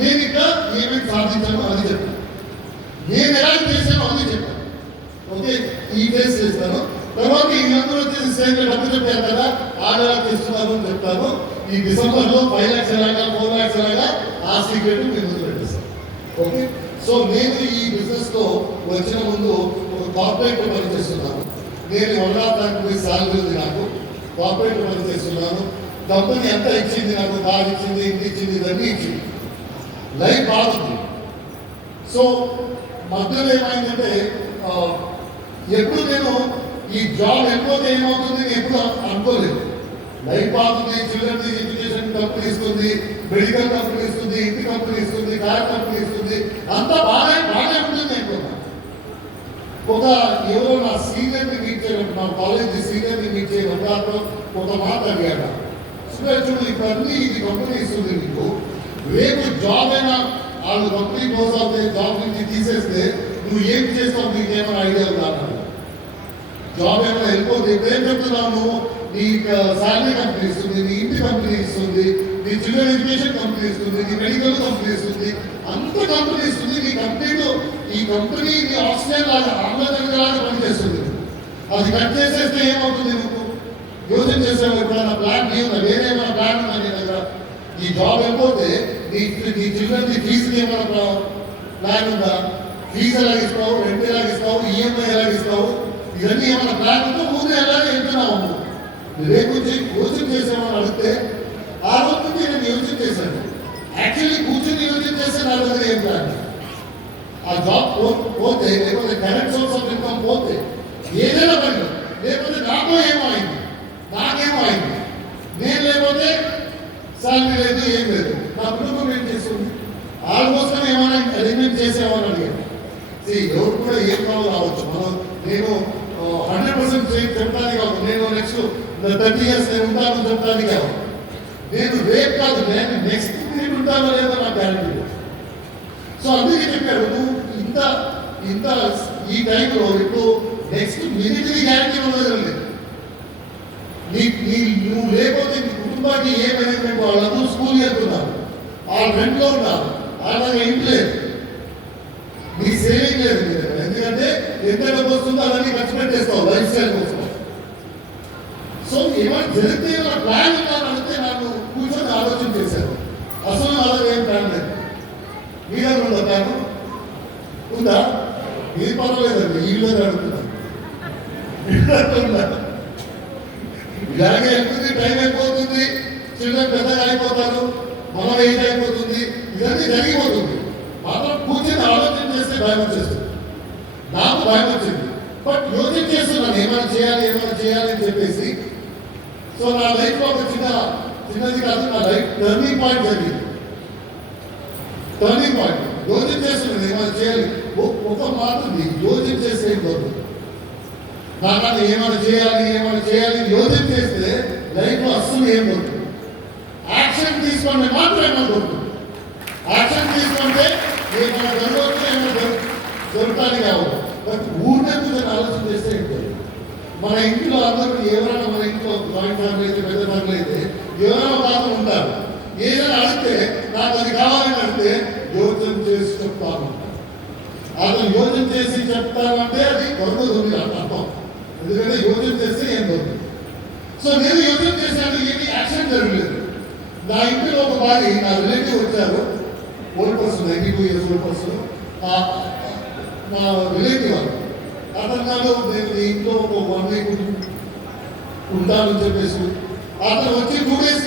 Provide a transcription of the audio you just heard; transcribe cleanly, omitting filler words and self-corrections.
నేను ఇక్కడ ఏమేమి సాధించానో అది చెప్పాను, నేను ఎలా చేశానో అది చెప్పాను. ఓకే, ఈ ఫేస్ చేస్తాను. తర్వాత ఈ అందరూ వచ్చేసి స్టేజ్లో డబ్బు చెప్పారు కదా, ఆర్డర్ చేస్తున్నారు అని చెప్తాను. ఈ డిసెంబర్లో 5 lakhs ఎలాగా 4 lakhs ఎలాగా ఆ సీక్రెట్ మీరు ముందు పెట్టేస్తాను. ఓకే, సో నేను ఈ బిజినెస్ లో వచ్చిన ముందు ఒక కార్పొరేట్ పనిచేస్తున్నాను. నేను 1.5 lakh శాలరీ ఉంది నాకు. కార్పొరేట్ పనిచేస్తున్నాను. కంపెనీ ఎంత ఇచ్చింది నాకు, కార్ ఇచ్చింది, ఇంటి ఇచ్చింది, ఇవన్నీ ఇచ్చింది. లైఫ్ బాగుంది. సో మధ్యలో ఏమైందంటే ఎప్పుడు నేను ఈ జాబ్ వెళ్ళిపోతే ఏమవుతుంది ఎప్పుడు అనుకోలేదు. లైఫ్ బాగుంది, చిల్డ్రన్స్ ఎడ్యుకేషన్ కంపెనీ ఇస్తుంది, మెడికల్ కంపెనీ ఇస్తుంది, ఇంటి కంపెనీ ఇస్తుంది, కార్ కంపెనీ ఇస్తుంది, అంతా బాగా ఉంటుంది అనుకున్నా. ఒక ఎవరో నా సీనియర్ని మీట్ చేయడం, మా కాలేజ్ సీనియర్ని మీట్ చేయడం దాంట్లో ఒక మాట అడిగాడు. చూడు ఇప్పుడు అన్ని ఇది కంపెనీ ఇస్తుంది నీకు, రేపు జాబ్ అయినా వాళ్ళు కంపెనీ క్లోజ్ అవుతే జాబ్ నుంచి తీసేస్తే నువ్వు ఏం చేస్తావు, నీకేమైనా ఐడియా ఉందా? జాబ్ ఏమైనా వెళ్ళిపోతే ఇప్పుడేం చెప్తున్నావు నువ్వు, నీ శాలరీ కంపెనీ ఇస్తుంది, నీ ఇంటి కంపెనీ ఇస్తుంది, నీ చిల్డ్రన్ ఎడ్యుకేషన్ కంపెనీ ఇస్తుంది, నీ మెడికల్ కంపెనీ ఇస్తుంది, అంత కంపెనీ ఇస్తుంది. నీ కంపెనీలో ఈ కంపెనీ నీ ఆక్సిజన్ లాగా ఆమ్లజనకలాగా పనిచేస్తుంది. అది కట్ చేసేస్తే ఏమవుతుంది? నువ్వు యోజన చేసావు ఎప్పుడైనా ప్లాన్ ఉందా? వేరేమైనా ప్లాన్ ఉందా నీ దగ్గర? ఈ జాబ్ వెళ్ళిపోతే నీ చిల్డ్రన్ ఫీజుకి ఏమైనా ప్లాన్ ఉందా? ఫీజు ఎలాగ ఇస్తావు, రెంట్ ఎలాగ ఇస్తావు, ఈఎంఐ ఎలాగ ఇస్తావు, ఇవన్నీ ఏమైనా ప్లాన్ ఉందో ముందు ఎలాగే వెళ్తున్నావు. రేపు యోజన చేసామని అడిగితే ఆ రోజు నుంచి నేను యోజన చేశాను. యాక్చువల్లీ కూర్చొని యోజన చేస్తే నా దగ్గర ఏం ప్లాన్. ఆ జాబ్ పోతే లేకపోతే కరెంట్ సోర్స్ ఆఫ్ ఇన్కమ్ పోతే ఏదైనా పని, లేకపోతే నాతో ఏమో అయింది, నాకేమో అయింది, నేను లేకపోతే శాలరీ లేదు, ఏం లేదు, నా కుటుంబం ఏం చేస్తుంది, వాళ్ళ కోసం ఏమైనా అరేంజ్మెంట్ చేసేవాళ్ళని అడిగాను. ఎవరు కూడా ఏం కావాలి రావచ్చు. నేను 100% చెప్పడానికి కాదు, నేను నెక్స్ట్ 30 years నేను ఉంటాను చెప్పడానికి కాదు, నేను రేపు కాదు, నేను నెక్స్ట్ పీరియడ్ ఉంటానో లేదో నాకు గ్యారంటీ లేదు. సో అందుకే చెప్పారు, నువ్వు ఇంత ఈ టైంలో ఇప్పుడు నెక్స్ట్ మినిట్ గ్యారంటీ ఉండదు. నువ్వు లేకపోతే నీ కుటుంబానికి ఏ మేనేజ్మెంట్, వాళ్ళందరూ స్కూల్ వెళ్తున్నారు, వాళ్ళు రెంట్లో ఉన్నారు, అలాగే ఇంటి లేదు, నీ సేవింగ్ లేదు. ఎందుకంటే ఎంత డబ్బు వస్తుందో అలాగే ఖర్చు పెట్టేస్తావు లైఫ్ స్టైల్ కోసం. సో ఏమైనా జరిగితే ఏమైనా ప్లాన్ ఉందని అడిగితే నాకు కూర్చొని ఆలోచన చేశాను. అసలు నా దగ్గర ఏం ప్లాన్ లేదు. మీ దగ్గర ఉందా ప్లాన్? ఉందా? ఏం పర్వాలేదండి, ఈ విధంగా అడుగుతున్నాను. ఇలాగే వెళ్తుంది, టైం అయిపోతుంది, చిల్డ్రన్ పెద్దగా అయిపోతారు, మనం ఏజ్ అయిపోతుంది, ఇవన్నీ జరిగిపోతుంది. మాత్రం కూర్చొని ఆలోచన చేస్తే భయం వచ్చేస్తుంది. నాకు భయం వచ్చింది, బట్ యోచన చేస్తున్నాను ఏమైనా చేయాలి అని చెప్పేసి. సో నా లైఫ్లో ఒక చిన్నది కాదు, నా లైఫ్ టర్నింగ్ పాయింట్ జరిగింది. టర్నింగ్ పాయింట్ యోచన చేస్తున్నాను ఏమైనా చేయాలి. ఒక మాట ఉంది, యోచన చేస్తే ఏం దొరుకుతుంది. నాకన్నా ఏమైనా చేయాలి యోచన చేస్తే లైఫ్లో అస్సలు ఏం దొరుకుతుంది. యాక్షన్ తీసుకుంటే మాత్రం ఏమైనా దొరుకుతుంది. యాక్షన్ తీసుకుంటే ఏమైనా జరగవచ్చు, ఏమైనా దొరకాలి కావాలి. బట్ ఊరినే కూర్చొని ఆలోచన చేస్తే ఏంటంటే మన ఇంట్లో అందరూ ఎవరైనా, మన ఇంట్లో జాయింట్ ఫ్యామిలీ అయితే, పెద్ద ఫ్యామిలీ అయితే ఎవరైనా ఒక అతను ఉంటారు. ఏదైనా అడిగితే నాకు అది కావాలని అడిగితే యోచన చేసి చెప్తాను. అతను యోచన చేసి చెప్తానంటే అది దొరకదు అర్థం. ఎందుకంటే యోచన చేస్తే ఏం దొరుకుతుంది. సో నేను యోచన చేశాను, ఏమి యాక్షన్ జరగలేదు. నా ఇంట్లో ఒక భార్య, నా రిలేటివ్ వచ్చారు, old person, 92 years old person, నా రిలేటివ్ వాళ్ళు. అతను నాలో నేను ఇంట్లో ఒక 1 week ఉంటానని చెప్పేసి అతను వచ్చి 2 days